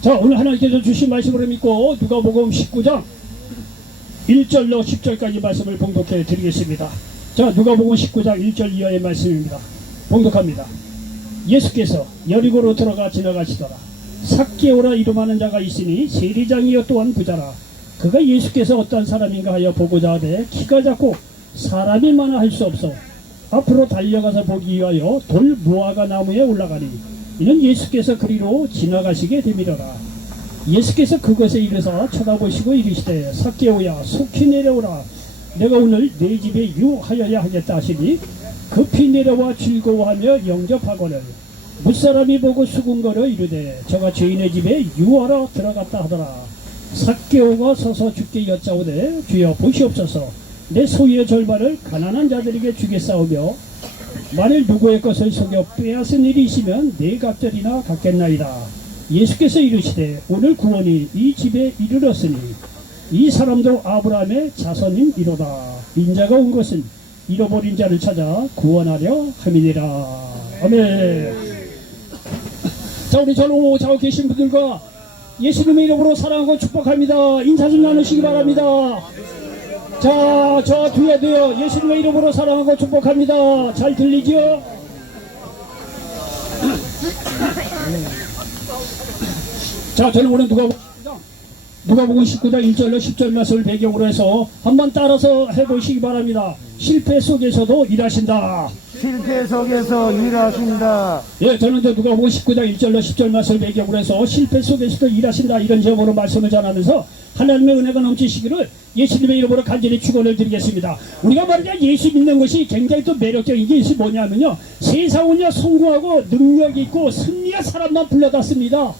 자, 오늘 하나님께서 주신 말씀으로 믿고 누가복음 19장 1절로 10절까지 말씀을 봉독해 드리겠습니다. 자, 누가복음 19장 1절 이하의 말씀입니다. 봉독합니다. 예수께서 여리고로 들어가 지나가시더라. 삭개오라 이름하는 자가 있으니 세리장이여 또한 부자라. 그가 예수께서 어떤 사람인가 하여 보고자 하되 키가 작고 사람이 많아 할 수 없어 앞으로 달려가서 보기 위하여 돌 무화과 나무에 올라가니 이는 예수께서 그리로 지나가시게 되밀어라. 예수께서 그것에 이르사 쳐다보시고 이르시되 삭개오야 속히 내려오라. 내가 오늘 내 집에 유하여야 하겠다 하시니 급히 내려와 즐거워하며 영접하거늘 무사람이 보고 수군거려 이르되 저가 죄인의 집에 유하러 들어갔다 하더라. 삭개오가 서서 주께 여짜오되 주여 보시옵소서 내 소유의 절반을 가난한 자들에게 주겠사오며 만일 누구의 것을 속여 빼앗은 일이 있으면 네 갑절이나 갚겠나이다. 예수께서 이르시되 오늘 구원이 이 집에 이르렀으니 이 사람도 아브라함의 자손이로다. 인자가 온 것은 잃어버린 자를 찾아 구원하려 함이니라. 아멘. 자, 우리 전후 자고 계신 분들과 예수님의 이름으로 사랑하고 축복합니다. 인사 좀 나누시기 바랍니다. 자, 저 뒤에도요. 예수님의 이름으로 사랑하고 축복합니다. 잘 들리죠? 자, 저는 오늘 누가복음 19장 1절로 10절 말씀을 배경으로 해서 한번 따라서 해보시기 바랍니다. 실패 속에서도 일하신다. 실패 속에서 일하신다. 예, 저는 누가복음 19장 1절로 10절 말씀을 배경으로 해서 실패 속에서도 일하신다 이런 제목으로 말씀을 전하면서 하나님의 은혜가 넘치시기를 예수님의 이름으로 간절히 축원을 드리겠습니다. 우리가 말이죠, 예수 믿는 것이 굉장히 또 매력적인 게 뭐냐면요, 세상은요 성공하고 능력 있고 승리한 사람만 불러다습니다.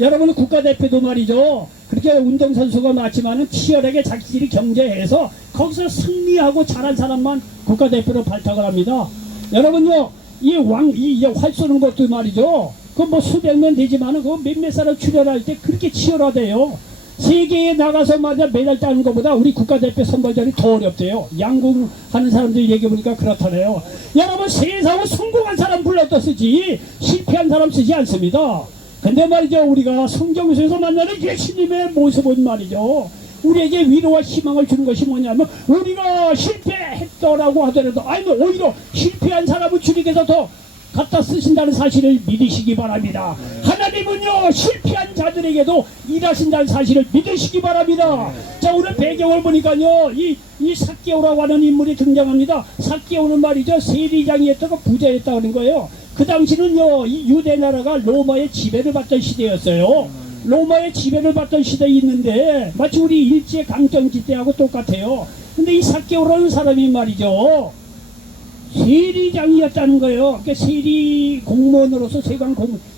여러분 국가대표도 말이죠, 그렇게 운동선수가 많지만은 치열하게 자기들이 경쟁해서 거기서 승리하고 잘한 사람만 국가대표로 발탁을 합니다. 여러분요, 이 활 쏘는 것도 말이죠, 그 뭐 수백 명 되지만은 그 몇몇 사람 출연할 때 그렇게 치열하대요. 세계에 나가서 말이야 메달 따는 것보다 우리 국가대표 선발전이 더 어렵대요. 양궁 하는 사람들이 얘기해보니까 그렇다네요. 여러분, 세상은 성공한 사람 불렀다 쓰지 실패한 사람 쓰지 않습니다. 근데 말이죠, 우리가 성경에서 만나는 예수님의 모습은 말이죠, 우리에게 위로와 희망을 주는 것이 뭐냐면, 우리가 실패했더라고 하더라도 아니 오히려 실패한 사람을 주님께서 더 갖다 쓰신다는 사실을 믿으시기 바랍니다. 하나님은요 실패한 자들에게도 일하신다는 사실을 믿으시기 바랍니다. 자, 오늘 배경을 보니까요 이 삭개오라고 하는 인물이 등장합니다. 삭개오는 말이죠, 세리장이었다가 부자였다는 거예요. 그 당시는요 이 유대 나라가 로마의 지배를 받던 시대였어요. 로마의 지배를 받던 시대에 있는데 마치 우리 일제강점기 때하고 똑같아요. 근데 이 삭개오라는 사람이 말이죠 세리장이었다는 거예요. 그러니까 세리 공무원으로서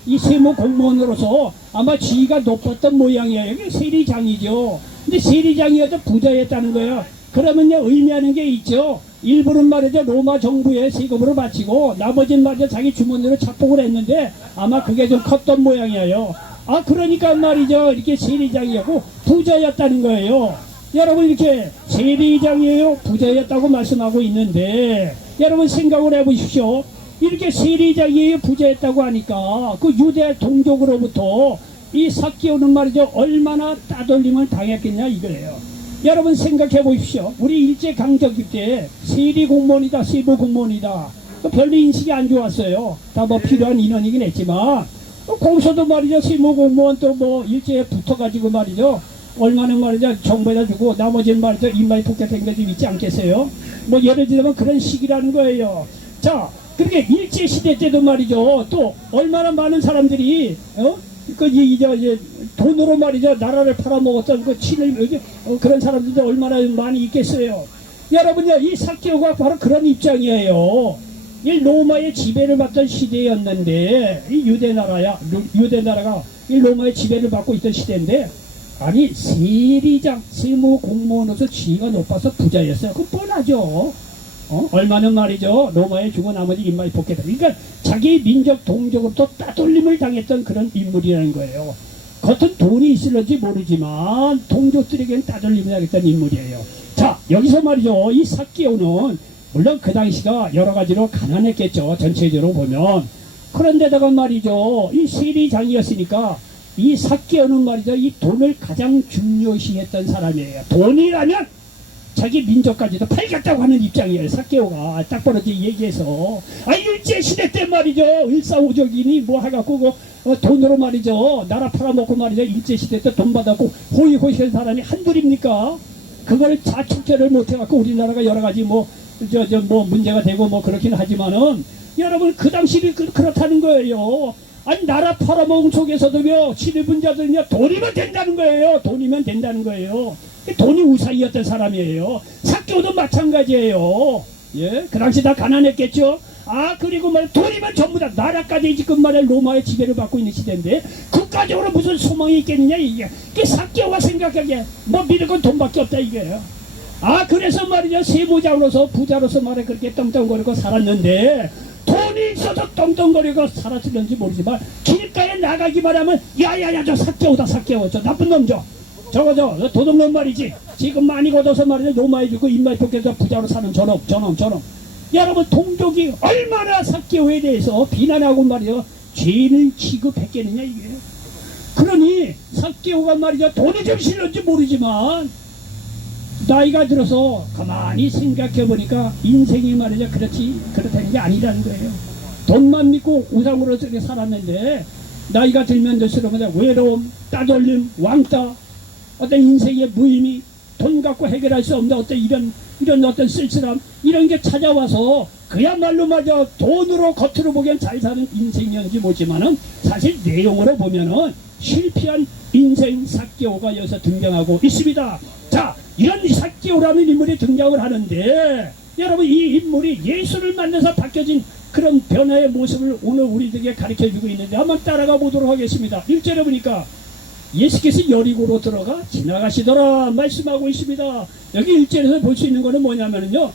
이 세무 공무원으로서 아마 지위가 높았던 모양이에요. 이게 세리장이죠. 근데 세리장이어도 부자였다는 거예요. 그러면요 의미하는 게 있죠. 일부는 말이죠 로마 정부에 세금으로 바치고 나머지는 말이죠 자기 주머니로 착복을 했는데 아마 그게 좀 컸던 모양이에요. 아, 그러니까 말이죠 이렇게 세리장이었고 부자였다는 거예요. 여러분, 이렇게 세리장이에요 부자였다고 말씀하고 있는데 여러분 생각을 해보십시오. 이렇게 세리장이에요 부자였다고 하니까 그 유대 동족으로부터 이 삭개오는 말이죠 얼마나 따돌림을 당했겠냐 이거예요. 여러분 생각해 보십시오. 우리 일제강점기 때 세리 공무원이다 세무 공무원이다 별로 인식이 안 좋았어요. 다 뭐 필요한 인원이긴 했지만 거기서도 말이죠 세무 공무원 또 뭐 일제에 붙어가지고 말이죠 얼마나 말이죠 정부에다 주고 나머지는 말이죠 입맛이 폭격된 게 좀 있지 않겠어요? 뭐 예를 들면 그런 시기라는 거예요. 자, 그렇게 일제 시대 때도 말이죠 또 얼마나 많은 사람들이 이제 돈으로 말이죠 나라를 팔아먹었던 그 친일 그런 사람들도 얼마나 많이 있겠어요. 여러분요, 이 삭개오가 바로 그런 입장이에요. 이 로마의 지배를 받던 시대였는데 이 유대나라가 이 로마의 지배를 받고 있던 시대인데 아니 세리장 세무 공무원으로서 지위가 높아서 부자였어요. 그건 뻔하죠. 얼마나 말이죠 로마에 주고 나머지 입맛이 복했다. 그러니까 자기 민족 동족으로부터 따돌림을 당했던 그런 인물이라는 거예요. 겉은 돈이 있을런지 모르지만 동족들에게는 따돌림을 당했던 인물이에요. 자, 여기서 말이죠 이 삭개오는 물론 그 당시가 여러 가지로 가난했겠죠 전체적으로 보면. 그런데다가 말이죠 이 세리장이었으니까 이 삭개오는 말이죠. 이 돈을 가장 중요시했던 사람이에요. 돈이라면 자기 민족까지도 팔겠다고 하는 입장이에요. 삭개오가 딱 벌어지 얘기해서. 일제시대 때 말이죠. 일사오적이니 뭐 해갖고 돈으로 말이죠. 나라 팔아먹고 말이죠. 일제시대 때 돈 받았고 호의호의한 사람이 한둘입니까? 그걸 다 축제를 못해갖고 우리나라가 여러가지 뭐 문제가 되고 뭐 그렇긴 하지만은 여러분 그 당시에 그렇다는 거예요. 나라 팔아먹은 속에서도요, 친일분자들은요, 돈이면 된다는 거예요. 돈이면 된다는 거예요. 돈이 우상이었던 사람이에요. 삭개오도 마찬가지예요. 예? 그 당시 다 가난했겠죠? 그리고 돈이면 전부 다 나라까지 지금 말이야 로마의 지배를 받고 있는 시대인데, 국가적으로 무슨 소망이 있겠느냐, 이게. 삭개오가 생각하기에, 믿을 건 돈밖에 없다, 이게요. 그래서 말이죠. 세부장으로서, 부자로서 말에 그렇게 떵떵거리고 살았는데, 돈이 있어서 떵떵거리고 살았을는지 모르지만 길가에 나가기만 하면 야야야 저 삭개오다 삭개오 저 나쁜 놈죠 저거 도둑놈 말이지 지금 많이 걷어서 말이죠 로마에 주고 입맛 벗겨서 부자로 사는 저놈 여러분 동족이 얼마나 삭개오에 대해서 비난하고 말이죠 죄를 취급했겠느냐 이게. 그러니 삭개오가 말이죠 돈이 좀 실는지 모르지만 나이가 들어서 가만히 생각해보니까 인생이 말이죠 그렇다는 게 아니라는 거예요. 돈만 믿고 우상으로 살았는데 나이가 들면 들수록 외로움, 따돌림, 왕따, 어떤 인생의 무의미, 돈 갖고 해결할 수 없는 어떤 이런 어떤 쓸쓸함 이런 게 찾아와서 그야말로 말이죠 돈으로 겉으로 보기엔 잘 사는 인생이었는지 모르지만은 사실 내용으로 보면은 실패한 인생 삭개오가 여기서 등장하고 있습니다. 자, 이런 삭개오라는 인물이 등장을 하는데 여러분 이 인물이 예수를 만나서 바뀌어진 그런 변화의 모습을 오늘 우리들에게 가르쳐주고 있는데 한번 따라가 보도록 하겠습니다. 1절에 보니까 예수께서 여리고로 들어가 지나가시더라 말씀하고 있습니다. 여기 1절에서 볼 수 있는 거는 뭐냐면요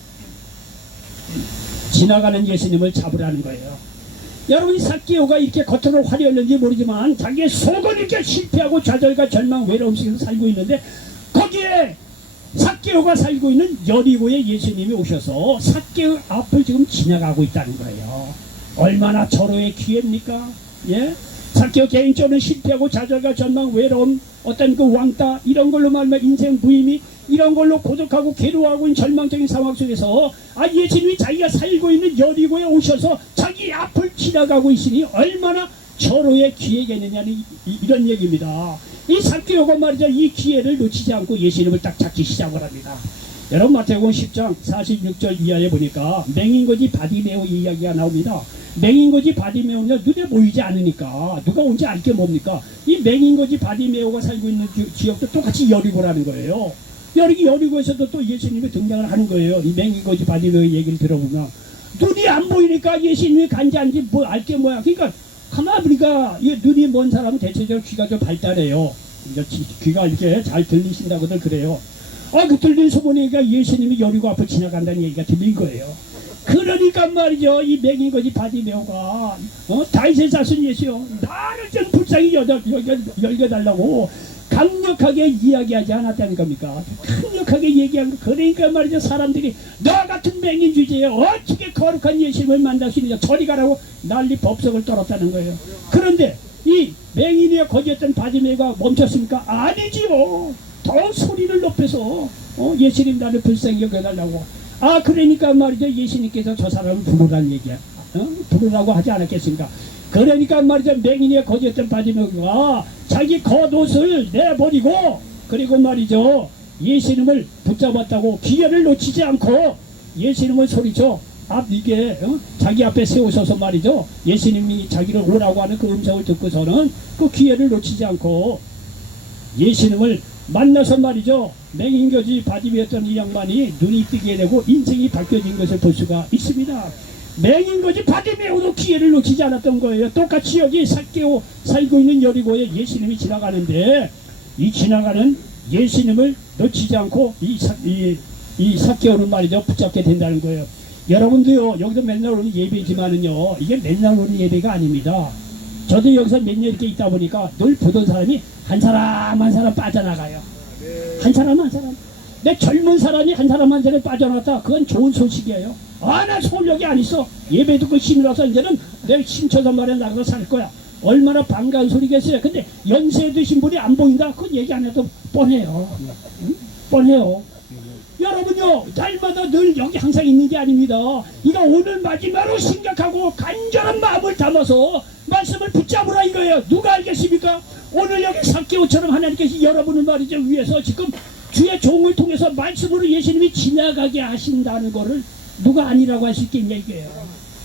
지나가는 예수님을 잡으라는 거예요. 여러분 삭개오가 이렇게 겉으로 화려했는지 모르지만 자기의 속은 이렇게 실패하고 좌절과 절망 외로움 속에서 살고 있는데 거기에 삭개오가 살고 있는 여리고에 예수님이 오셔서 삭개오 앞을 지금 지나가고 있다는 거예요. 얼마나 절호의 기회입니까? 예? 삭개오 개인적으로 실패하고 좌절과 절망 외로움 어떤 그 왕따 이런 걸로 말하면 인생 무의미 이런 걸로 고독하고 괴로워하고 있는 절망적인 상황 속에서 예수님이 자기가 살고 있는 여리고에 오셔서 자기 앞을 지나가고 있으니 얼마나 절호의 기회겠느냐는 이런 얘기입니다. 이 삭개오가 말이죠 이 기회를 놓치지 않고 예수님을 딱 잡기 시작을 합니다. 여러분 마태복음 10장 46절 이하에 보니까 맹인거지 바디메오 이야기가 나옵니다. 맹인거지 바디메오는 눈에 보이지 않으니까 누가 온지 알게 뭡니까? 이 맹인거지 바디메오가 살고 있는 지역도 똑같이 여리고라는 거예요. 여리고에서도 또 예수님이 등장을 하는 거예요. 이 맹인거지 바디메오 얘기를 들어보면 눈이 안 보이니까 예수님이 간지 안지 뭐 알게 뭐야. 그러니까 가만 보니까 눈이 먼 사람은 대체적으로 귀가 좀 발달해요. 귀가 이렇게 잘 들리신다고들 그래요. 그 들린 소문이니까 예수님이 여리고 앞을 지나간다는 얘기가 들린 거예요. 그러니까 말이죠 이 맹인거지 바디메오가 다윗의 자손 예수요 나를 좀 불쌍히 여겨달라고 강력하게 이야기하지 않았다는 겁니까? 강력하게 얘기한 거. 그러니까 말이죠 사람들이 너 같은 맹인 주제에 어떻게 거룩한 예수님을 만날 수 있느냐 저리 가라고 난리 법석을 떨었다는 거예요. 그런데 이 맹인의 거지였던 바디메오가 멈췄습니까? 아니지요. 더 소리를 높여서 예수님 나를 불쌍히 여겨달라고. 그러니까 말이죠 예수님께서 저 사람을 부르라는 얘기야. 부르라고 하지 않았겠습니까? 그러니까 말이죠 맹인의 거지였던 바디메오가 자기 겉옷을 내버리고 그리고 말이죠 예수님을 붙잡았다고 기회를 놓치지 않고 예수님을 소리쳐 이게 자기 앞에 세우셔서 말이죠 예수님이 자기를 오라고 하는 그 음성을 듣고서는 그 기회를 놓치지 않고 예수님을 만나서 말이죠 맹인거지 바디메오였던 이 양반이 눈이 뜨게 되고 인생이 바뀌어진 것을 볼 수가 있습니다. 맹인거지 바디메오도 기회를 놓치지 않았던 거예요. 똑같이 여기 삭개오 살고 있는 여리고에 예수님이 지나가는데 이 지나가는 예수님을 놓치지 않고 이 삭개오는 말이죠 붙잡게 된다는 거예요. 여러분도요 여기서 맨날 오는 예배지만은요 이게 맨날 오는 예배가 아닙니다. 저도 여기서 몇 년 이렇게 있다 보니까 늘 보던 사람이 한 사람 한 사람 빠져나가요. 한 사람 한 사람. 내 젊은 사람이 한 사람 한 사람이 빠져나갔다. 그건 좋은 소식이에요. 나 서울역이 안 있어. 예배 듣고 힘이 나서 이제는 내 신천산 마을에 나가서 살 거야. 얼마나 반가운 소리겠어요. 근데 연세 드신 분이 안 보인다? 그건 얘기 안 해도 뻔해요. 응? 뻔해요. 여러분요, 날마다 늘 여기 항상 있는 게 아닙니다. 이거 오늘 마지막으로 생각하고 간절한 마음을 담아서 말씀을 붙잡으라 이거예요. 누가 알겠습니까? 오늘 여기 삭개오처럼 하나님께서 여러분을 말이죠 위해서 지금 주의 종을 통해서 말씀으로 예수님이 지나가게 하신다는 거를 누가 아니라고 할 수 있겠냐 이거예요.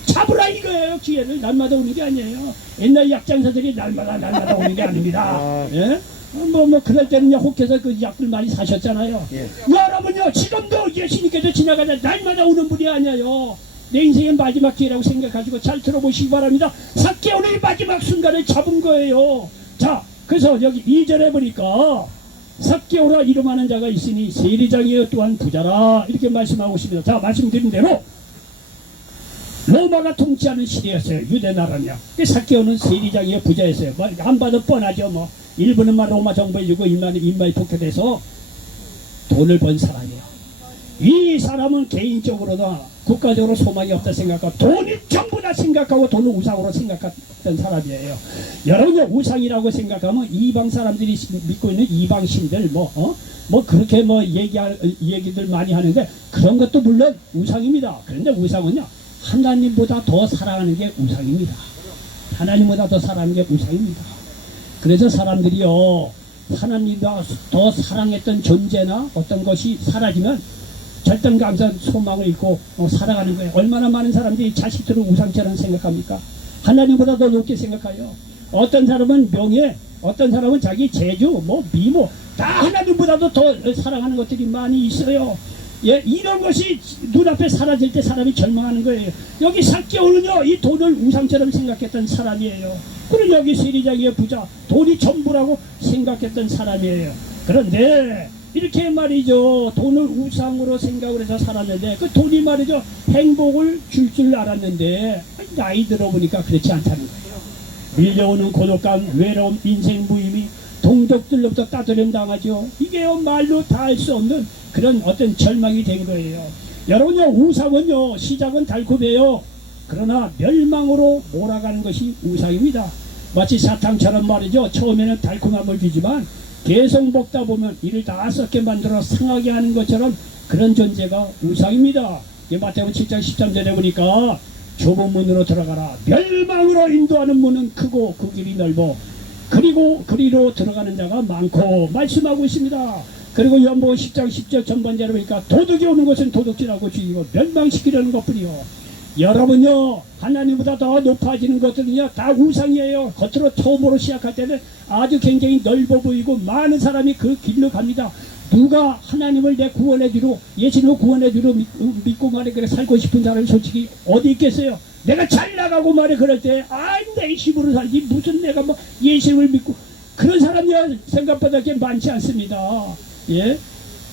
잡으라 이거예요. 기회를 날마다 오는 게 아니에요. 옛날 약장사들이 날마다 오는 게 아닙니다. 예? 뭐 그럴 때는요 혹해서 그 약들 많이 사셨잖아요. 예. 여러분요 지금도 예수님께서 지나가다 날마다 오는 분이 아니에요. 내 인생의 마지막 기회라고 생각하시고 잘 들어보시기 바랍니다. 삭개오의 마지막 순간을 잡은 거예요. 자, 그래서 여기 2절에 보니까 삭개오라 이름하는 자가 있으니 세리장이여 또한 부자라 이렇게 말씀하고 있습니다. 자, 말씀드린 대로 로마가 통치하는 시대였어요. 유대 나라냐. 삭개오는 세리장이여 부자였어요. 뭐 안 봐도 뻔하죠. 뭐 일부는 막 로마 정부에 주고 인마에 독해돼서 돈을 번 사람이에요. 이 사람은 개인적으로나 국가적으로 소망이 없다 생각하고 돈이 전부 다 생각하고 돈을 우상으로 생각했던 사람이에요. 여러분요 우상이라고 생각하면 이방 사람들이 믿고 있는 이방 신들 뭐 그렇게 뭐 얘기들 많이 하는데 그런 것도 물론 우상입니다. 그런데 우상은요 하나님보다 더 사랑하는 게 우상입니다. 하나님보다 더 사랑하는 게 우상입니다. 그래서 사람들이요 하나님보다 더 사랑했던 존재나 어떤 것이 사라지면 절대감사 소망을 잃고 살아가는 거예요. 얼마나 많은 사람들이 자식들을 우상처럼 생각합니까? 하나님보다 더 높게 생각해요. 어떤 사람은 명예, 어떤 사람은 자기 재주, 미모 다 하나님보다도 더 사랑하는 것들이 많이 있어요. 예, 이런 것이 눈앞에 사라질 때 사람이 절망하는 거예요. 여기 삭개오는요 이 돈을 우상처럼 생각했던 사람이에요. 그리고 여기 세리장의 부자 돈이 전부라고 생각했던 사람이에요. 그런데 이렇게 말이죠 돈을 우상으로 생각을 해서 살았는데 그 돈이 말이죠 행복을 줄 알았는데 나이 들어보니까 그렇지 않다는 거예요. 밀려오는 고독감, 외로움, 인생 무의미, 동족들로부터 따돌림 당하죠. 이게요 말로 다 할 수 없는 그런 어떤 절망이 된 거예요. 여러분요 우상은요 시작은 달콤해요. 그러나 멸망으로 몰아가는 것이 우상입니다. 마치 사탕처럼 말이죠 처음에는 달콤함을 주지만 계속 먹다 보면 이를 다 썩게 만들어 상하게 하는 것처럼 그런 존재가 우상입니다. 마태복음 7장 13절에 보니까 좁은 문으로 들어가라. 멸망으로 인도하는 문은 크고 그 길이 넓어 그리고 그리로 들어가는 자가 많고 말씀하고 있습니다. 그리고 연복음 10장 10절 전반절에 보니까 도둑이 오는 것은 도둑질하고 죽이고 멸망시키려는 것뿐이요. 여러분요 하나님보다 더 높아지는 것들은요 다 우상이에요. 겉으로 처음으로 시작할 때는 아주 굉장히 넓어 보이고 많은 사람이 그 길로 갑니다. 누가 하나님을 내 구원해주로 예수님을 구원해주로 믿고 말해 그래 살고 싶은 사람이 솔직히 어디 있겠어요. 내가 잘 나가고 말해 그럴 때 내 힘으로 살지 무슨 내가 예수님을 믿고 그런 사람이 생각보다 그렇게 많지 않습니다. 예.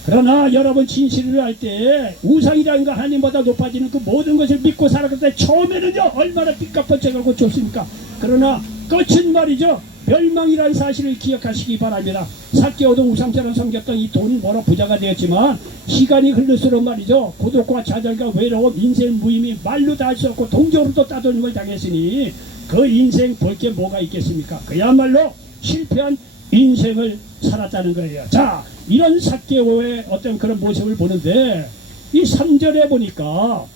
그러나 여러분 진실을 할 때 우상이라는 거 하나님보다 높아지는 그 모든 것을 믿고 살아갈 때 처음에는요 얼마나 삐까뻔쩍하고 좋습니까? 그러나 끝은 말이죠 멸망이라는 사실을 기억하시기 바랍니다. 삭개오도 우상처럼 섬겼던 이 돈이 뭐라 부자가 되었지만 시간이 흐를수록 말이죠 고독과 좌절과 외로움 인생 무의미 말로 다 할 수 없고 동적으로도 따돌림을 당했으니 그 인생 볼 게 뭐가 있겠습니까? 그야말로 실패한 인생을 살았다는 거예요. 자 이런 삭개오의 어떤 그런 모습을 보는데 이 3절에 보니까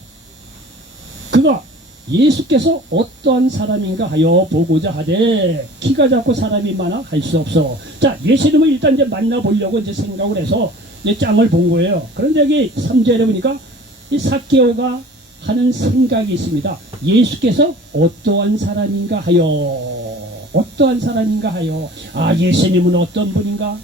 그가 예수께서 어떠한 사람인가 하여 보고자 하되 키가 작고 사람이 많아 할 수 없어. 자 예수님을 일단 이제 만나보려고 이제 생각을 해서 이제 짱을 본 거예요. 그런데 여기 3절에 보니까 이 삭개오가 하는 생각이 있습니다. 예수께서 어떠한 사람인가 하여 어떠한 사람인가 하여 예수님은 어떤 분인가?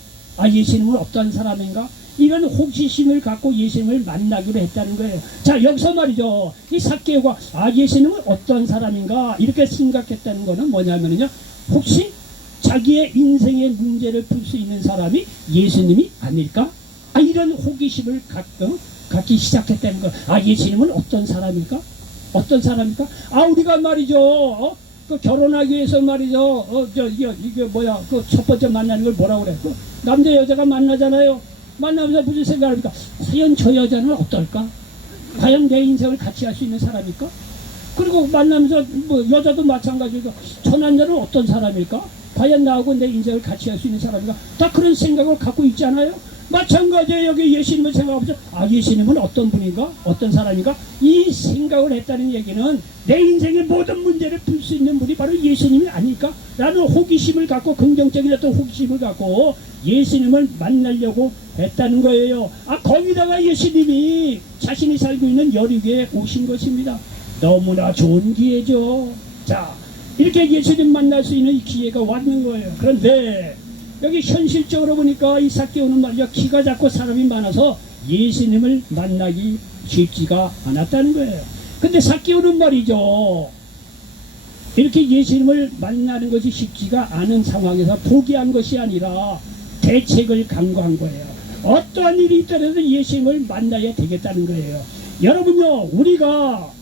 예수님은 어떤 사람인가? 이런 호기심을 갖고 예수님을 만나기로 했다는 거예요. 자 여기서 말이죠 이 삭개오가 예수님은 어떤 사람인가 이렇게 생각했다는 거는 뭐냐면요 혹시 자기의 인생의 문제를 풀 수 있는 사람이 예수님이 아닐까? 이런 호기심을 갖기 시작했다는 거. 예수님은 어떤 사람일까? 어떤 사람일까? 우리가 말이죠 그 결혼하기 위해서 말이죠 이게 뭐야 그 첫 번째 만나는 걸 뭐라고 그래? 그 남자 여자가 만나잖아요. 만나면서 무슨 생각을 합니까? 과연 저 여자는 어떨까? 과연 내 인생을 같이 할 수 있는 사람일까? 그리고 만나면서 뭐 여자도 마찬가지고 천한자는 어떤 사람일까? 과연 나하고 내 인생을 같이 할 수 있는 사람인가? 다 그런 생각을 갖고 있잖아요. 마찬가지에 여기 예수님을 생각하면서 예수님은 어떤 분인가? 어떤 사람인가? 이 생각을 했다는 얘기는 내 인생의 모든 문제를 풀 수 있는 분이 바로 예수님이 아닐까? 라는 호기심을 갖고 긍정적인 어떤 호기심을 갖고 예수님을 만나려고 했다는 거예요. 거기다가 예수님이 자신이 살고 있는 여리고에 오신 것입니다. 너무나 좋은 기회죠. 자, 이렇게 예수님 만날 수 있는 이 기회가 왔는 거예요. 그런데 여기 현실적으로 보니까 이 삭개오는 말이야 키가 작고 사람이 많아서 예수님을 만나기 쉽지가 않았다는 거예요. 근데 삭개오는 말이죠, 이렇게 예수님을 만나는 것이 쉽지가 않은 상황에서 포기한 것이 아니라 대책을 강구한 거예요. 어떠한 일이 있더라도 예수님을 만나야 되겠다는 거예요. 여러분요, 우리가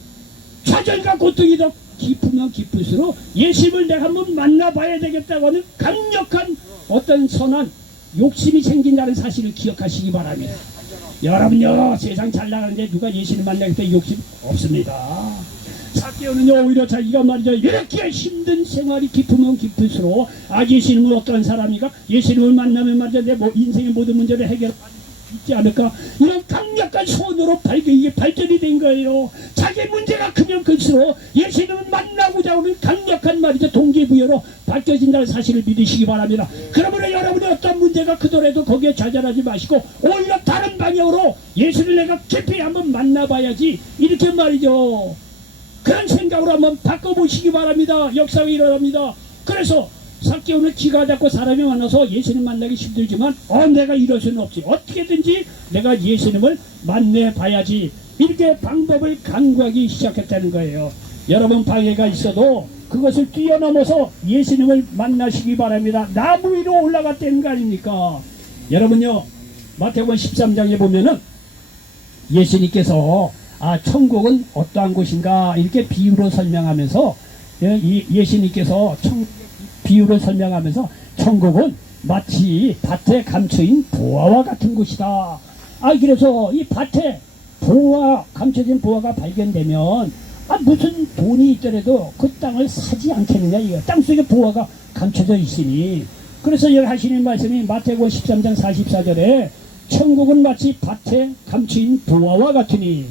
좌절과 고통이 더 깊으면 깊을수록 예수님을 내가 한번 만나봐야 되겠다고 하는 강력한 어떤 선한 욕심이 생긴다는 사실을 기억하시기 바랍니다. 여러분요, 세상 잘 나가는데 누가 예수님 만나겠다 욕심 없습니다. 삭개오는요, 오히려 자기가 말이죠, 이렇게 힘든 생활이 깊으면 깊을수록 예수님은 어떠한 사람인가? 예수님을 만나면 말이죠, 내 인생의 모든 문제를 해결하지 않을까? 이런 강력한 소원으로 이게 발전이 된 거예요. 자기 문제가 크면 클수록 예수님을 만나고자 하는 강력한 말이죠, 동기부여로 바뀌어진다는 사실을 믿으시기 바랍니다. 그러므로 여러분의 어떤 문제가 크더라도 거기에 좌절하지 마시고 오히려 다른 방향으로 예수를 내가 깊이 한번 만나봐야지, 이렇게 말이죠, 그런 생각으로 한번 바꿔보시기 바랍니다. 역사가 일어납니다. 그래서 삭개오는 키가 작고 사람이 많아서 예수님 만나기 힘들지만 내가 이럴 수는 없지, 어떻게든지 내가 예수님을 만나봐야지, 이렇게 방법을 강구하기 시작했다는 거예요. 여러분 방해가 있어도 그것을 뛰어넘어서 예수님을 만나시기 바랍니다. 나무 위로 올라갔다는 거 아닙니까? 여러분요, 마태복음 13장에 보면은 예수님께서 천국은 어떠한 곳인가 이렇게 비유로 설명하면서 예수님께서 비유를 설명하면서 천국은 마치 밭에 감춰진 보화와 같은 곳이다. 그래서 이 밭에 감춰진 보화가 발견되면 무슨 돈이 있더라도 그 땅을 사지 않겠느냐, 이거 땅속에 보화가 감춰져 있으니. 그래서 여기 하시는 말씀이 마태복음 13장 44절에 천국은 마치 밭에 감춰진 보화와 같으니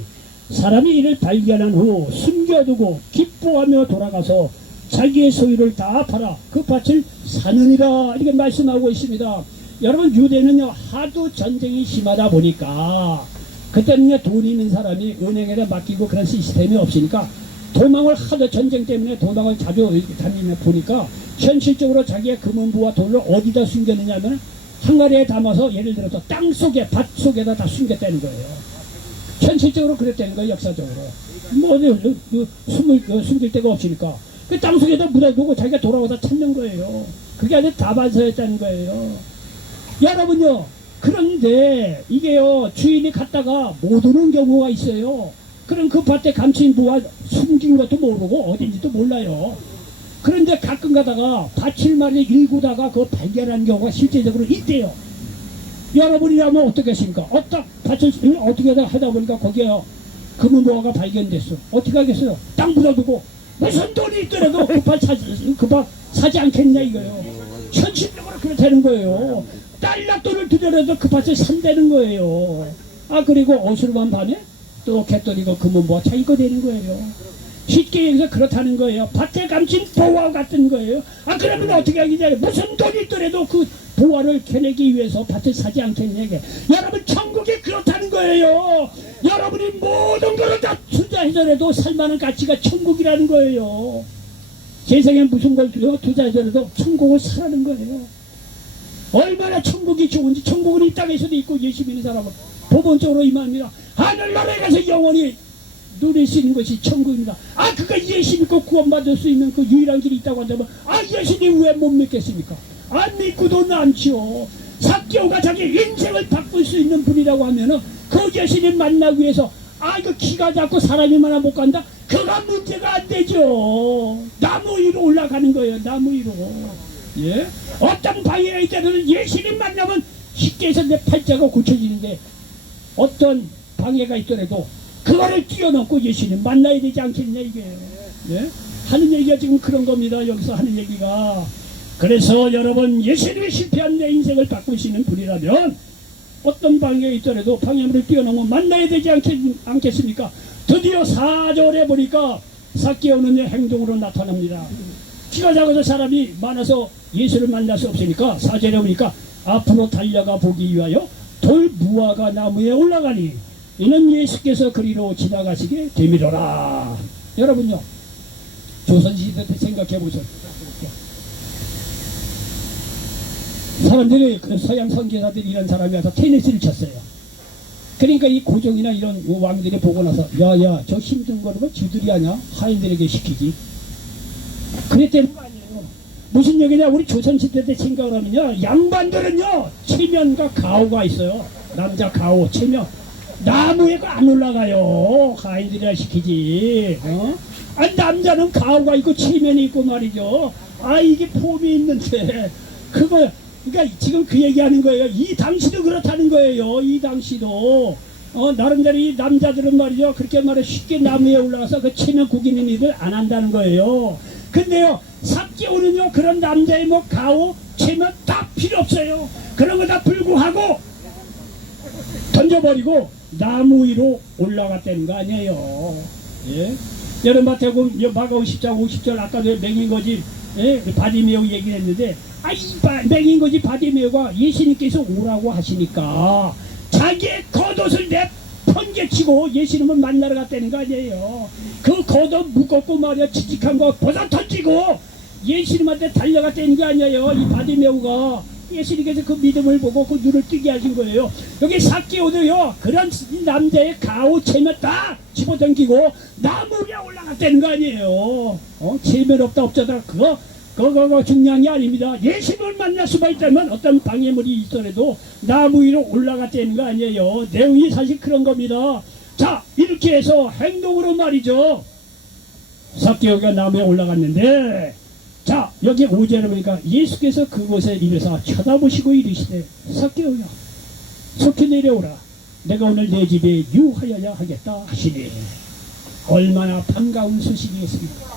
사람이 이를 발견한 후 숨겨두고 기뻐하며 돌아가서 자기의 소유를 다 팔아 그 밭을 사느니라, 이렇게 말씀하고 있습니다. 여러분, 유대는요 하도 전쟁이 심하다 보니까 그때는 돈이 있는 사람이 은행에다 맡기고 그런 시스템이 없으니까 도망을 하도, 전쟁 때문에 도망을 자주 다니며 보니까 현실적으로 자기의 금은부와 돈을 어디다 숨겼느냐면 항아리에 담아서 예를 들어서 땅 속에, 밭 속에다 다 숨겼다는 거예요. 현실적으로 그랬다는 거예요. 역사적으로 숨길 데가 없으니까 그 땅속에다 묻어두고 자기가 돌아와서 찾는 거예요. 그게 아주 다반사였다는 거예요. 여러분요, 그런데 이게요, 주인이 갔다가 못 오는 경우가 있어요. 그럼 그 밭에 감춘 부와 숨긴 것도 모르고 어딘지도 몰라요. 그런데 가끔 가다가 밭을 말이 일구다가 그거 발견한 경우가 실제적으로 있대요. 여러분이라면 어떻게 하십니까? 밭을 어떻게 하다 보니까 거기에 금은보화가 발견됐어. 어떻게 하겠어요? 땅 묻어두고 무슨 돈이 있더라도 그 밭 사지 않겠냐 이거예요. 현실적으로 그렇다는 거예요. 달러돈을 들여라도 그 밭을 산다는 거예요. 그리고 어수룩한 밤에 또 갯돈이고 금은보화 차이가 되는 거예요. 쉽게 얘기해서 그렇다는 거예요. 밭에 감춘 보화 같은 거예요. 그러면 어떻게 하겠냐, 무슨 돈이 있더라도 그 보화를 캐내기 위해서 밭을 사지 않겠냐. 여러분, 천국이 그렇다는 거예요. 여러분이 모든 것을 다 투자해서라도 살만한 가치가 천국이라는 거예요. 세상에 무슨 걸 투자해서라도 천국을 사라는 거예요. 얼마나 천국이 좋은지. 천국은 이 땅에서도 있고 예수 믿는 사람은 법원적으로 임합니다. 하늘나라에 가서 영원히 누릴 수 있는 것이 천국입니다. 그거 예수 믿고 구원받을 수 있는 그 유일한 길이 있다고 한다면 예수님 왜 못 믿겠습니까? 안 믿고도 남지요. 삭개오가 자기 인생을 바꿀 수 있는 분이라고 하면은 그 예수님 만나기 위해서 이거 키가 작고 사람이 많아 못 간다? 그가 문제가 안 되죠. 나무 위로 올라가는 거예요. 나무 위로. 예? 어떤 방해가 있다면 예수님 만나면 쉽게 해서 내 팔자가 고쳐지는데 어떤 방해가 있더라도 그거를 뛰어넘고 예수님 만나야 되지 않겠냐 이게요. 네? 하는 얘기가 지금 그런 겁니다. 여기서 하는 얘기가. 그래서 여러분, 예수님이 실패한 내 인생을 바꾸시는 분이라면 어떤 방향에 있더라도 방향을 뛰어넘어 만나야 되지 않겠습니까? 드디어 4절에 보니까 삭개오는 행동으로 나타납니다. 키가 작아서 사람이 많아서 예수를 만날 수 없으니까 4절에 보니까 앞으로 달려가 보기 위하여 돌 무화과 나무에 올라가니 이는 예수께서 그리로 지나가시게 되미로라. 여러분요, 조선시대 때 생각해 보세요. 사람들이 그 서양 선교사들이 이런 사람이 와서 테니스를 쳤어요. 그러니까 이 고종이나 이런 왕들이 보고 나서 야야 저 힘든 거는 뭐 쥐들이 하냐, 하인들에게 시키지. 그랬다는 거 아니에요. 무슨 얘기냐, 우리 조선시대 때 생각을 하면요, 양반들은요 체면과 가오가 있어요. 남자 가오 체면, 나무에 안 올라가요. 하인들이라 시키지. 아니 남자는 가오가 있고 체면이 있고 말이죠. 아 이게 폼이 있는데 그거, 그러니까 지금 그 얘기하는 거예요. 이 당시도 그렇다는 거예요. 이 당시도 나름대로 이 남자들은 말이죠, 그렇게 말해 쉽게 나무에 올라가서 그 체면 구기는 일을 안 한다는 거예요. 근데요, 삭개오는요 그런 남자의 뭐 가오 체면 다 필요 없어요. 그런 거 다 불구하고 던져버리고 나무 위로 올라갔다는 거 아니에요. 예? 여러분 마태복음 마가복음 10장 50절 아까도 맹인거지, 예? 바디메오 얘기를 했는데, 맹인거지 바디메오가 예수님께서 오라고 하시니까 자기의 겉옷을 번개치고 예수님을 만나러 갔다는 거 아니에요. 그 겉옷 무겁고 말이야 칙칙한 거 벗어 던지고 예수님한테 달려갔다는 거 아니에요. 이 바디메오가 예수님께서 그 믿음을 보고 그 눈을 뜨게 하신 거예요. 여기 삭개오도요 그런 남자의 가오 체면 다 집어던지고 나무 위에 올라갔다는 거 아니에요. 체면 없다 없자다 그거 중요한 게 아닙니다. 예수님을 만날 수만 있다면 어떤 방해물이 있더라도 나무 위로 올라갔다는 거 아니에요. 내용이 사실 그런 겁니다. 자, 이렇게 해서 행동으로 말이죠, 삭개오가 나무에 올라갔는데, 자 여기 5절에 보니까 예수께서 그곳에 이르사 쳐다보시고 이르시되 삭개오야 속히 내려오라. 내가 오늘 내 집에 유하여야 하겠다 하시니. 얼마나 반가운 소식이겠습니까?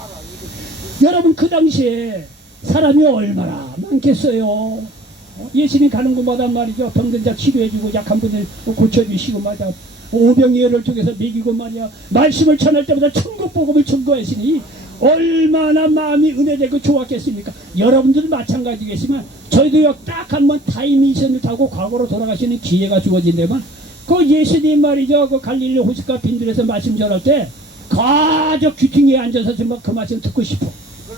여러분 그 당시에 사람이 얼마나 많겠어요. 예수님 가는 곳마다 말이죠, 병든 자 치료해주고 약한 분들 고쳐주시고 말이야, 오병이어를 통해서 먹이고 말이야, 말씀을 전할 때마다 천국 복음을 전거하시니 얼마나 마음이 은혜되고 좋았겠습니까? 여러분들도 마찬가지겠지만 저희도요 딱 한 번 타임미션을 타고 과거로 돌아가시는 기회가 주어진다면 그 예수님 말이죠, 그 갈릴리 호숫가 빈들에서 말씀 전할 때 가족 귀퉁이에 앉아서 정말 그 말씀 듣고 싶어.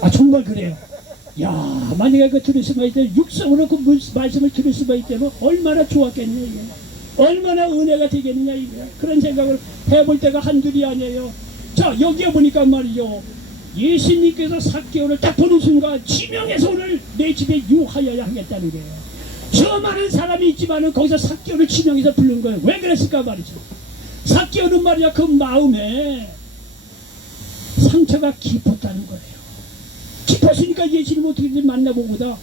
아 정말 그래요. 야 만약에 그 들을 수만 있다면 육성으로 그 말씀을 들을 수만 있다면 얼마나 좋았겠냐 이게. 얼마나 은혜가 되겠느냐 이게. 그런 생각을 해볼 때가 한둘이 아니에요. 자 여기에 보니까 말이죠, 예수님께서 삭개오를 딱 보는 순간 지명해서 오늘 내 집에 유하여야 하겠다는 거예요. 저 많은 사람이 있지만은 거기서 삭개오를 지명해서 부른 거예요. 왜 그랬을까 말이죠. 삭개오는 말이야 그 마음에 상처가 깊었다는 거예요. 깊었으니까 예수님 어떻게든 만나보고다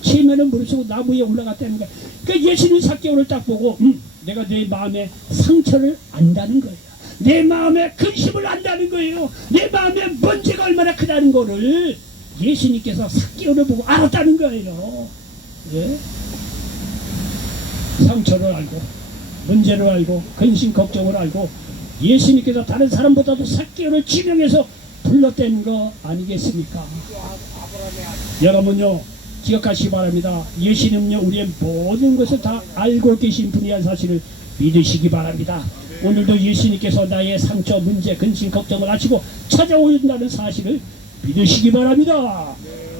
체면은 무릎쓰고 나무 위에 올라갔다는 거예요. 그러니까 예수님 삭개오를 딱 보고 내가 내 마음에 상처를 안다는 거예요. 내 마음에 근심을 안다는 거예요. 내 마음에 문제가 얼마나 크다는 거를 예수님께서 삭개오를 보고 알았다는 거예요. 예? 상처를 알고 문제를 알고 근심 걱정을 알고 예수님께서 다른 사람보다도 삭개오를 지명해서 불렀다는 거 아니겠습니까? 여러분요 기억하시기 바랍니다. 예수님은요 우리의 모든 것을 다 알고 계신 분이란 사실을 믿으시기 바랍니다. 오늘도 예수님께서 나의 상처, 문제, 근심, 걱정을 아시고 찾아오신다는 사실을 믿으시기 바랍니다.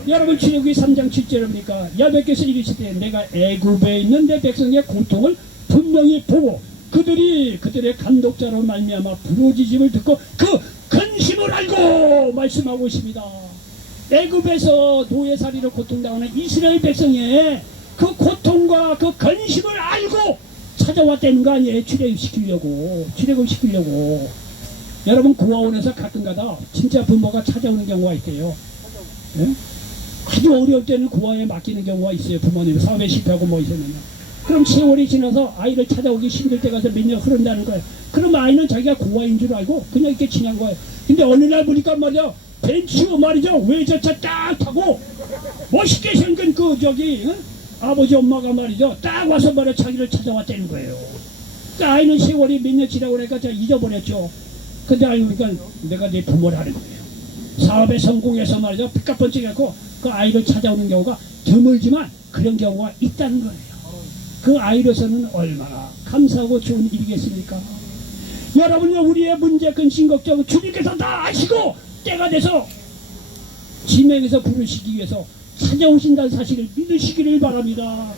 여러분 출애굽기 3장 7절에 보니까 야훼께서 이르시되 내가 애굽에 있는 내 백성의 고통을 분명히 보고 그들의 감독자로 말미암아 부르짖음을 듣고 그 근심을 알고 말씀하고 있습니다. 애굽에서 노예살이로 고통당하는 이스라엘 백성의 그 고통과 그 근심을 알고 찾아왔다는 거 아니에요. 출애굽시키려고. 여러분 고아원에서 가끔가다 진짜 부모가 찾아오는 경우가 있대요. 예? 아주 어려울 때는 고아에 맡기는 경우가 있어요. 부모님 사업에 실패하고 뭐 있으면. 그럼 세월이 지나서 아이를 찾아오기 힘들 때 가서 몇 년 흐른다는 거예요. 그럼 아이는 자기가 고아인 줄 알고 그냥 이렇게 지난 거예요. 근데 어느 날 보니까 말이야 벤츠 말이죠. 외제차 딱 타고 멋있게 생긴 그 저기 아버지 엄마가 말이죠. 딱 와서 말이야 자기를 찾아왔다는 거예요. 그 아이는 세월이 몇 년 지나고 그러니까 제가 잊어버렸죠. 근데 알고 보니까 내가 내 부모라는 거예요. 사업에 성공해서 말이죠. 삐까뻔쩍해갖고 그 아이를 찾아오는 경우가 드물지만 그런 경우가 있다는 거예요. 그 아이로서는 얼마나 감사하고 좋은 일이겠습니까? 여러분요, 우리의 문제, 근심, 걱정은 주님께서 다 아시고 때가 돼서 지명해서 부르시기 위해서 찾아오신다는 사실을 믿으시기를 바랍니다.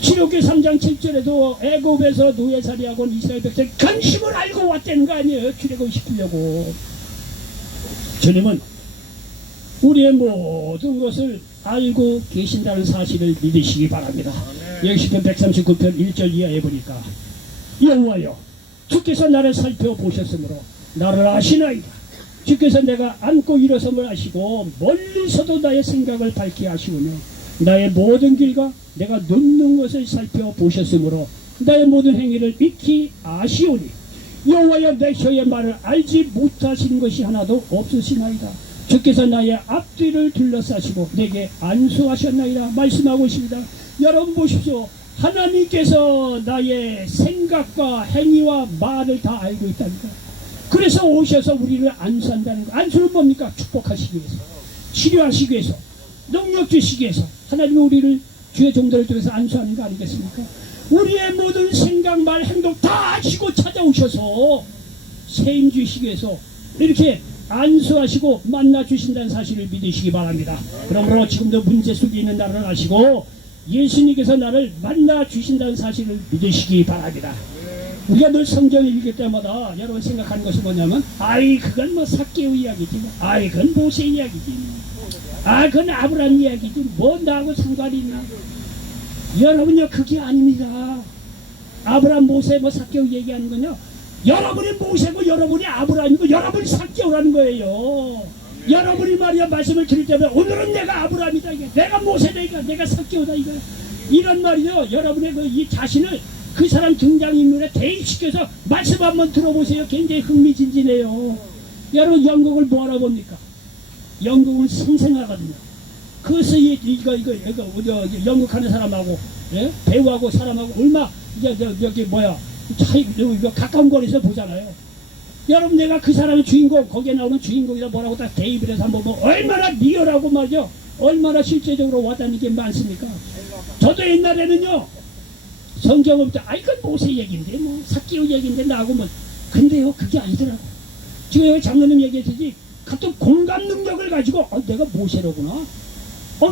출애굽기 3장 7절에도 애굽에서 노예살이하고 이스라엘 백성 근심을 알고 왔다는 거 아니에요. 출애굽시키려고. 주님은 우리의 모든 것을 알고 계신다는 사실을 믿으시기 바랍니다. 여기 시편 139편 1절 이하에 보니까 여호와여 주께서 나를 살펴보셨으므로 나를 아시나이다. 주께서 내가 앉고 일어섬을 아시고 멀리서도 나의 생각을 밝게 하시오며 나의 모든 길과 내가 눕는 것을 살펴보셨으므로 나의 모든 행위를 익히 아시오니 여호와여 내 혀의 말을 알지 못하시는 것이 하나도 없으시나이다. 주께서 나의 앞뒤를 둘러싸시고 내게 안수하셨나이다. 말씀하고 있습니다. 여러분 보십시오. 하나님께서 나의 생각과 행위와 말을 다 알고 있다니까. 그래서 오셔서 우리를 안수한다는 거. 안수는 뭡니까? 축복하시기 위해서, 치료하시기 위해서, 능력 주시기 위해서 하나님이 우리를 주의 종들을 통해서 안수하는 거 아니겠습니까? 우리의 모든 생각, 말, 행동 다 아시고 찾아오셔서 세임 주시기 위해서 이렇게 안수하시고 만나주신다는 사실을 믿으시기 바랍니다. 그러므로 지금도 문제 속에 있는 나를 아시고 예수님께서 나를 만나주신다는 사실을 믿으시기 바랍니다. 우리가 늘 성경을 읽을 때마다 여러분 생각하는 것이 뭐냐면 아이 그건 뭐 삭개오 이야기지, 아이 그건 모세 이야기지, 아 그건 아브라함 이야기지, 뭐 나하고 상관이 있나. 여러분요, 그게 아닙니다. 아브라함, 모세, 뭐 삭개오 얘기하는 건요, 여러분이 모세고 여러분이 아브라함이고 여러분이 삭개오라는 거예요. 여러분이 말이야 말씀을 들을 때면 오늘은 내가 아브라함이다, 이게 내가 모세다, 이거 내가 삭개오다, 이거 이런 말이요. 여러분의 그 이 자신을 그 사람 등장인물에 대입시켜서 말씀 한번 들어보세요. 굉장히 흥미진진해요. 여러분 영국을 뭐하러 봅니까? 영국은 생생하거든요. 그래서 이거 영국 하는 사람하고, 예? 배우하고 사람하고 얼마 여기 뭐야 차이, 이거 가까운 거리에서 보잖아요. 여러분 내가 그 사람의 주인공, 거기에 나오는 주인공이라 뭐라고 딱 대입을 해서 한번 뭐 얼마나 리얼하고 말이죠, 얼마나 실제적으로 와닿는 게 많습니까? 저도 옛날에는요 성경을 볼 때 아이 그건 모세 얘기인데 뭐 삭개오 얘기인데 나하고 뭐, 근데요 그게 아니더라고. 지금 여기 장로님 얘기했듯이 같은 공감 능력을 가지고 내가 모세로구나,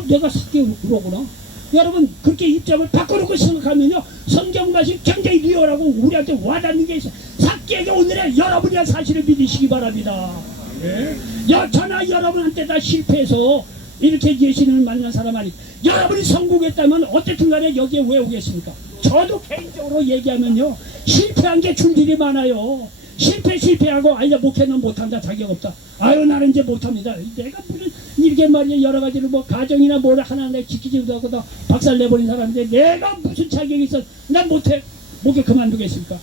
내가 삭개오로구나. 여러분 그렇게 입장을 바꿔놓고 생각하면요 성경 말씀 굉장히 리얼하고 우리한테 와닿는 게 있어요. 삭개오가 오늘의 여러분이란 사실을 믿으시기 바랍니다. 예? 저나 여러분한테 다 실패해서 이렇게 예수님을 만난 사람 아니, 여러분이 성공했다면 어쨌든 간에 여기에 왜 오겠습니까? 저도 개인적으로 얘기하면요 실패한 게 줄줄이 많아요. 실패하고 아니 목회는 못한다, 자격 없다, 아유 나는 이제 못합니다, 내가 무슨 이렇게 말이야 여러 가지로 뭐 가정이나 뭐를 하나 내 지키지도 하고 다 박살 내버린 사람인데 내가 무슨 자격이 있어, 난 못해, 목회 그만두겠습니까?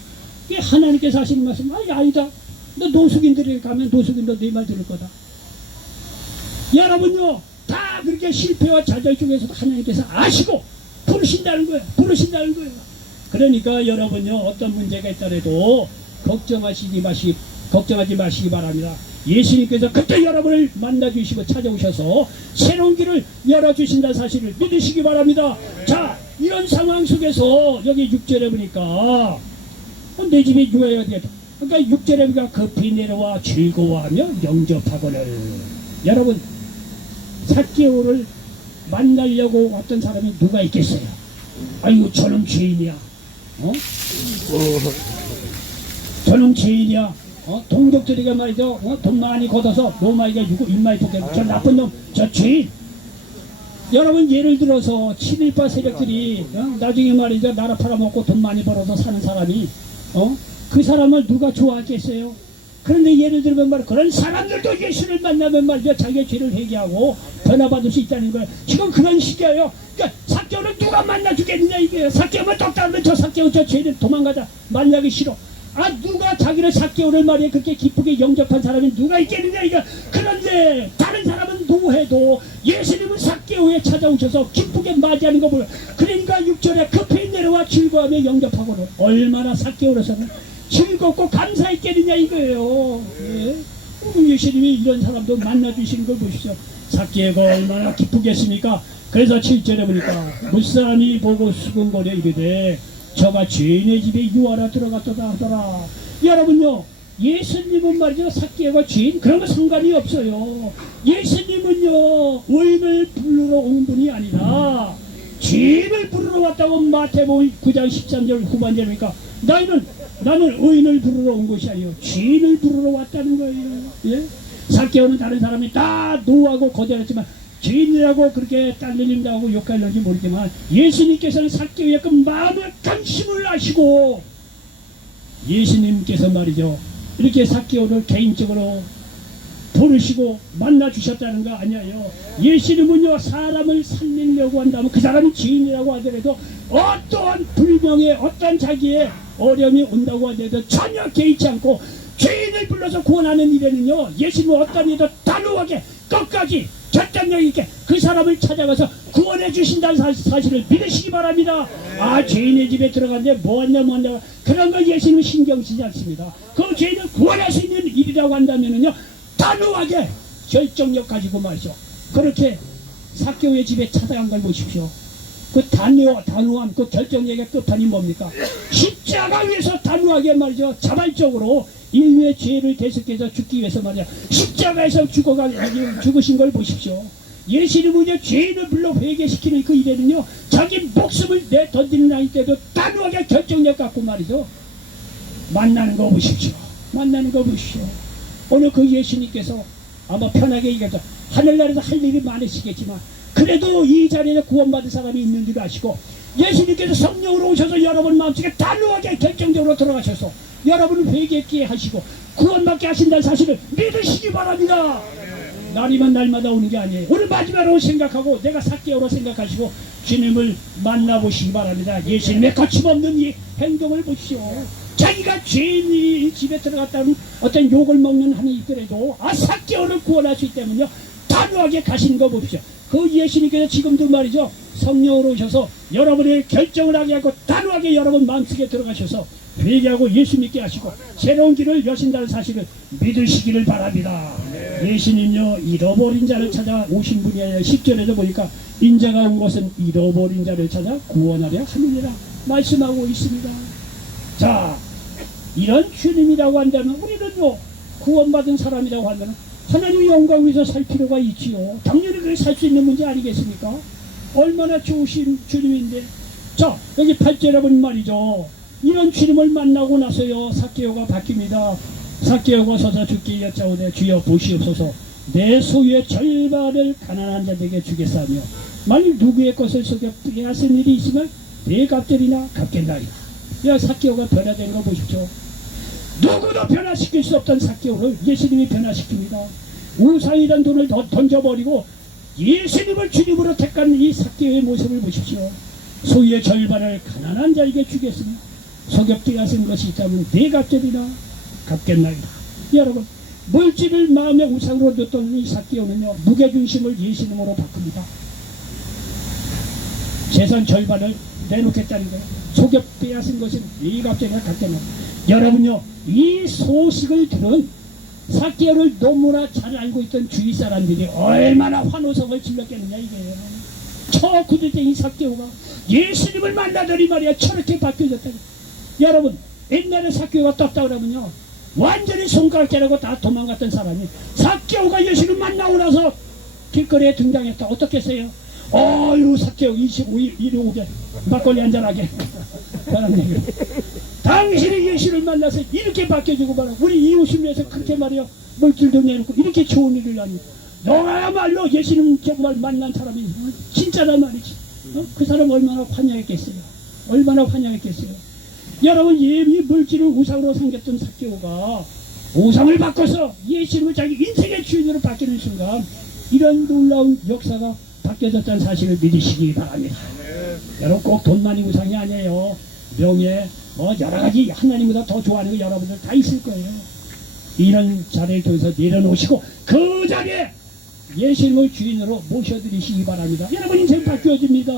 이게 하나님께서 하시는 말씀 아니다. 너 노숙인들이 가면 노숙인도 네 말 들을 거다. 여러분요 다 그렇게 실패와 좌절 중에서도 하나님께서 아시고 부르신다는 거예요. 부르신다는 거예요. 그러니까 여러분요 어떤 문제가 있더라도 걱정하지 마시기 바랍니다. 예수님께서 그때 여러분을 만나주시고 찾아오셔서 새로운 길을 열어주신다는 사실을 믿으시기 바랍니다. 자, 이런 상황 속에서 여기 6절에 보니까 내 집에 누워야 돼. 그러니까 6절에 보니까 급히 내려와 즐거워하며 영접하거늘. 여러분 삭개오를 만나려고 왔던 사람이 누가 있겠어요? 아이고 저놈 죄인이야, 저놈 죄인이야, 동족들에게 말이죠 돈 많이 걷어서 로마에게 주고 입마에 뽑게, 저 나쁜 놈, 저 죄인. 여러분 예를 들어서 7.18 세력들이 나중에 말이죠 나라 팔아먹고 돈 많이 벌어서 사는 사람이 그 사람을 누가 좋아하겠어요? 그런데 예를 들면 말이야 그런 사람들도 예수를 만나면 말이죠 자기의 죄를 회개하고 변화받을 수 있다는 거예요. 지금 그런 시기예요. 그러니까 삭개오를 누가 만나주겠느냐 이게요. 삭개오만 떴다면 저 삭개오 저 죄를 도망가자, 만나기 싫어. 누가 자기를 삭개오를 말이야 그렇게 기쁘게 영접한 사람이 누가 있겠느냐 이거. 그런 그런데 다른 사람은 노해도 예수님은 삭개오에 찾아오셔서 기쁘게 맞이하는 거 보여. 그러니까 6절에 급히 내려와 즐거워하며 영접하고는 얼마나 삭개오로서는 즐겁고 감사했겠느냐 이거예요. 예? 예수님이 이런 사람도 만나주시는 걸 보십시오. 삭개오가 얼마나 기쁘겠습니까? 그래서 7절에 보니까 무사람이 보고 수군거려 이르되 저가 죄인의 집에 유하라 들어갔다 하더라. 여러분요, 예수님은 말이죠, 삭개오가 죄인 그런 거 상관이 없어요. 예수님은요 의인을 부르러 온 분이 아니라 죄인을 부르러 왔다고 마태복음 9장 13절 후반절이니까 나는 의인을 부르러 온 것이 아니에요. 죄인을 부르러 왔다는 거예요. 예? 삭개오는 다른 사람이 다 노하고 거절했지만 죄인이라고 그렇게 딸내린다고 욕하는지 모르지만 예수님께서는 삭개오의 그 마음의 관심을 아시고 예수님께서 말이죠 이렇게 삭개오를 개인적으로 부르시고 만나주셨다는 거 아니에요. 예수님은요 사람을 살리려고 한다면 그 사람이 죄인이라고 하더라도 어떠한 불명예 어떠한 자기의 어려움이 온다고 하더라도 전혀 개의치 않고 죄인을 불러서 구원하는 일에는요 예수님은 어떤 일도 단호하게 끝까지 결단력 있게 그 사람을 찾아가서 구원해 주신다는 사실을 믿으시기 바랍니다. 아 죄인의 집에 들어갔는데 뭐하냐 그런 거 예수님은 신경 쓰지 않습니다. 그 죄인을 구원할 수 있는 일이라고 한다면은요 단호하게 결정력 가지고 말이죠. 그렇게 삭개오의 집에 찾아간 걸 보십시오. 그 단호함, 그 결정력의 끝판이 뭡니까? 십자가 위에서 단호하게 말이죠. 자발적으로 인류의 죄를 대속해서 죽기 위해서 말이야. 십자가에서 죽으신 걸 보십시오. 예수님은 죄인을 불러 회개시키는 그 일에는요, 자기 목숨을 내던지는 아이 때도 단호하게 결정력 갖고 말이죠. 만나는 거 보십시오. 만나는 거 보십시오. 오늘 그 예수님께서 아마 편하게 얘기하죠. 하늘나라에서 할 일이 많으시겠지만 그래도 이 자리에 구원받은 사람이 있는 줄 아시고 예수님께서 성령으로 오셔서 여러분 마음속에 단호하게 결정적으로 들어가셔서 여러분을 회개했게 하시고 구원받게 하신다는 사실을 믿으시기 바랍니다. 날이면 날마다 오는 게 아니에요. 오늘 마지막으로 생각하고 내가 삭개오로 생각하시고 주님을 만나보시기 바랍니다. 예수님의 거침없는 이 행동을 보시오. 자기가 죄인이 집에 들어갔다는 어떤 욕을 먹는 한이 있더라도 삭개오를 구원할 수 있기 때문에 단호하게 가시는 거 보십시오. 그 예수님께서 지금도 말이죠 성령으로 오셔서 여러분의 결정을 하게 하고 단호하게 여러분 마음속에 들어가셔서 회개하고 예수 믿게 하시고 새로운 길을 여신다는 사실을 믿으시기를 바랍니다. 예수님요 잃어버린 자를 찾아 오신 분이 아니라 10절에도 보니까 인자가 온 것은 잃어버린 자를 찾아 구원하려 함이니라 말씀하고 있습니다. 자, 이런 주님이라고 한다면 우리는요 구원받은 사람이라고 하면 하나님의 영광 위에서 살 필요가 있지요. 당연히 그렇게 살 수 있는 문제 아니겠습니까? 얼마나 좋으신 주님인데. 자, 여기 8절에 보면 말이죠. 이런 주님을 만나고 나서요 삭개오가 바뀝니다. 삭개오가 서서 주께 여짜오되 주여 보시옵소서 내 소유의 절반을 가난한 자들에게 주겠사며 만일 누구의 것을 속여 빼앗은 일이 있으면 내 값들이나 갚겠나이다. 야 삭개오가 변화된 거 보십시오. 누구도 변화시킬 수 없던 삭개오를 예수님이 변화시킵니다. 우상이란 돈을 던져버리고 예수님을 주님으로 택한 이 삭개오의 모습을 보십시오. 소유의 절반을 가난한 자에게 주겠으며 속여 빼앗은 것이 있다면 내 값들이나 갚겠나이다. 여러분 물질을 마음의 우상으로 뒀던 이 삭개오는요 무게중심을 예수님으로 바꿉니다. 재산 절반을 내놓겠다는 거예요. 속여 빼앗은 것은 내 값들이나 갚겠나이다. 여러분요 이 소식을 들은 삭개오를 너무나 잘 알고 있던 주위 사람들이 얼마나 환호성을 질렀겠느냐 이게요. 저 구들쟁이 삭개오가 예수님을 만나더니 말이야 저렇게 바뀌어졌다. 여러분 옛날에 삭개오가 떴다 그러면요 완전히 손가락 자르고 다 도망갔던 사람이 삭개오가 예수를 만나고 나서 길거리에 등장했다. 어떻겠어요? 어유 삭개오 25일 이리 오게 막걸리 한잔하게 그런 얘기. 당신이 예수를 만나서 이렇게 바뀌어지고 말아 우리 이웃을 위해서 그렇게 말이야 물질도 내놓고 이렇게 좋은 일을 하니 너야말로 예수님 정말 만난 사람이 진짜란 말이지. 그 사람 얼마나 환영했겠어요. 얼마나 환영했겠어요. 여러분 이 물질을 우상으로 삼겼던 삭개오가 우상을 바꿔서 예수님을 자기 인생의 주인으로 바뀌는 순간 이런 놀라운 역사가 바뀌어졌다는 사실을 믿으시기 바랍니다. 여러분 꼭 돈만이 우상이 아니에요. 명예 뭐 여러가지 하나님보다 더 좋아하는 거 여러분들 다 있을 거예요. 이런 자리를 통해서 내려놓으시고 그 자리에 예수님을 주인으로 모셔드리시기 바랍니다. 여러분 인생 바뀌어집니다.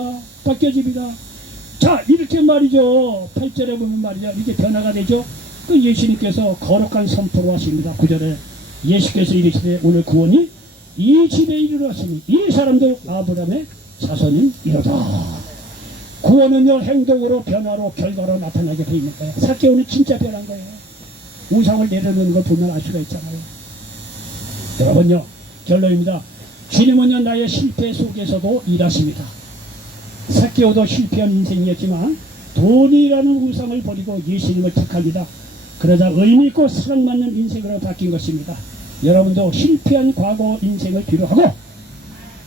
바뀌어집니다. 자, 이렇게 말이죠. 8절에 보면 말이죠. 이게 변화가 되죠. 그 예수님께서 거룩한 선포를 하십니다. 9절에 예수께서 이르시되 오늘 구원이 이 집에 이르렀으니 이 사람도 아브라함의 자손인 이로다. 구원은요 행동으로 변화로 결과로 나타나게 돼 있는 거예요. 삭개오는 진짜 변한 거예요. 우상을 내려놓는 걸 보면 알 수가 있잖아요. 여러분요 결론입니다. 주님은요 나의 실패 속에서도 일하십니다. 삭개오도 실패한 인생이었지만 돈이라는 우상을 버리고 예수님을 택합니다. 그러자 의미있고 사랑받는 인생으로 바뀐 것입니다. 여러분도 실패한 과거 인생을 뒤로하고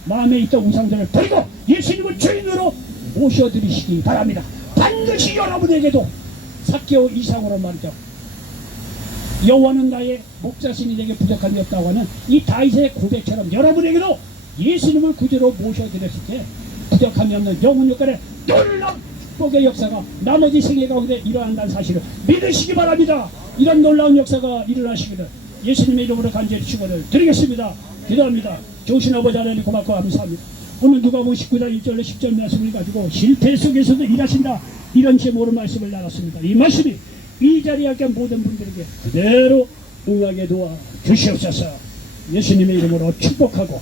마음에 있던 우상들을 버리고 예수님을 주인으로 모셔드리시기 바랍니다. 반드시 여러분에게도 삭개오 이상으로 말이죠. 여호와는 나의 목자신이 내게 부족함이 없다고 하는 이 다윗의 고백처럼 여러분에게도 예수님을 구주로 모셔드렸을 때 부족함이 없는 영혼 역할의 놀라운 축복의 역사가 나머지 생애 가운데 일어난다는 사실을 믿으시기 바랍니다. 이런 놀라운 역사가 일어나시기를 예수님의 이름으로 간절히 축원을 드리겠습니다. 기도합니다. 좋으신 아버지 하나님 고맙고 감사합니다. 오늘 누가복음 19장 1절로 10절 말씀을 가지고 실패 속에서도 일하신다 이런 제목으로 말씀을 나눴습니다. 이 말씀이 이 자리에 함께 모든 분들에게 그대로 응하게 도와 주시옵소서. 예수님의 이름으로 축복하고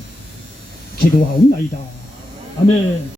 기도하옵나이다. 아멘.